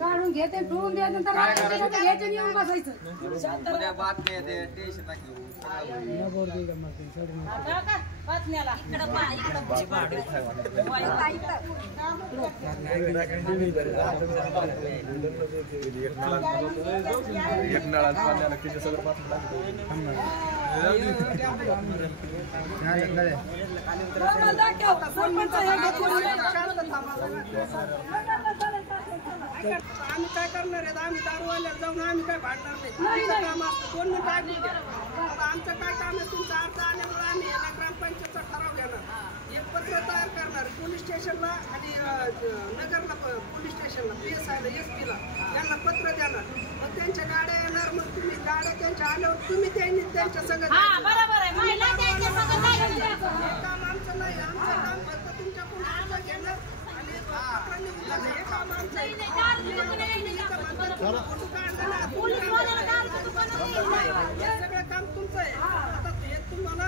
काढून घेते ठेवून द्या नंतर घ्यायचं येऊन बसायचं बातम्या ते टेन्शन टाकी बातम्याला इकडे एक नळात पाण्याला किती सगळं आम्ही काय करणार आहेत? आम्ही दारूवाल्याला जाऊन आम्ही काय भांडणार नाही. काम असतं 2 मिनिटं आम्ही आमचं काय काम आहे? तुमचा अर्ज आल्यामुळे आम्ही ग्रामपंचायतचा ठराव घेणार, एक पत्र तयार करणार पोलीस स्टेशनला आणि नगरला, पोलीस स्टेशनला, PSI ला, SP ला त्यांना पत्र देणार. मग त्यांच्या गाड्या येणार, मग तुम्ही गाड्या त्यांच्या आल्यावर तुम्ही त्यांच्या संग काम आमचं नाही. आमचं काम फक्त तुमच्याकडून अर्ज घेणार आणि हे काम आमचं सगळं काम तुमचं आहे. आता हे तुम्हाला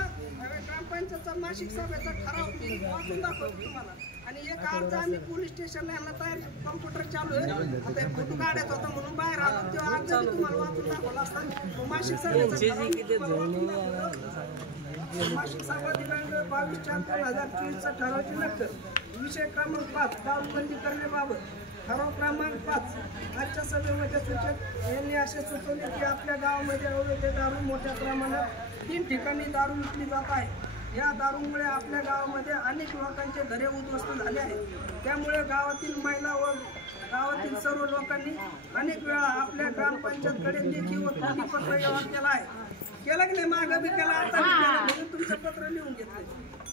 ग्रामपंचायतचा मासिक सभेचा ठराव वाचून दाखवतो तुम्हाला. आणि एक अर्ज आम्ही पोलीस स्टेशनला यांना तयार, कॉम्प्युटर चालू आहे. आता फोटो काढत होता म्हणून बाहेर आलो, तो अर्ज तुम्हाला वाचून दाखवला असता. मासिक सभेचा मासिक सभा दिनांक 22/4/2024 ठरावाची नक्कल. विषय क्रमांक 5 दारूबंदी करण्याबाबत ठराव क्रमांक 5. आजच्या सभेमध्ये सूचक यांनी असे सुचवले की आपल्या गावामध्ये अवैध दारू मोठ्या प्रमाणात 3 ठिकाणी दारू विकली जात आहे. या दारूमुळे आपल्या गावामध्ये अनेक लोकांचे घरे उद्ध्वस्त झाले आहेत. त्यामुळे गावातील महिला व गावातील सर्व लोकांनी अनेक वेळा आपल्या ग्रामपंचायतकडे लेखी व तोंडी पत्र व्यवहार केला आहे. केलं की नाही? मागं बी केला, आता बी केला, म्हणून तुमचं पत्र लिहून घेतलं.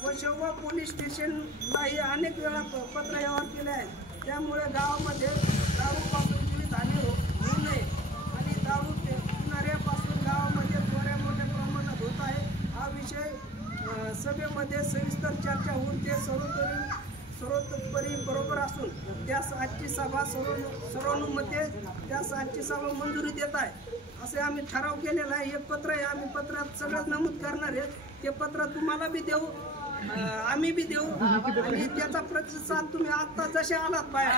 व शेवगा पोलीस स्टेशनलाही अनेक वेळा पत्र व्यवहार केले आहेत. त्यामुळे गावामध्ये दारूपासून जीवितहानी होऊ नये आणि दारू पिणाऱ्यापासून गावामध्ये चोऱ्या मोठ्या प्रमाणात होत आहे. हा विषय सभेमध्ये सविस्तर चर्चा होऊन ते सर्वतोपरी बरोबर असून त्यास आजची सभा सर्वानुमते त्यास आजची सभा मंजुरी देत आहे असे आम्ही ठराव केलेला आहे. एक पत्र आहे, आम्ही पत्रात सगळं नमूद करणार आहे. ते पत्र तुम्हाला बी देऊ, आम्ही बी देऊ आणि त्याचा प्रतिसाद तुम्ही आता जसे आलात बाहेर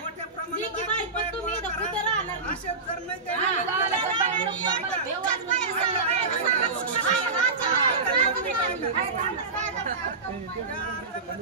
मोठ्या प्रमाणात जर नाही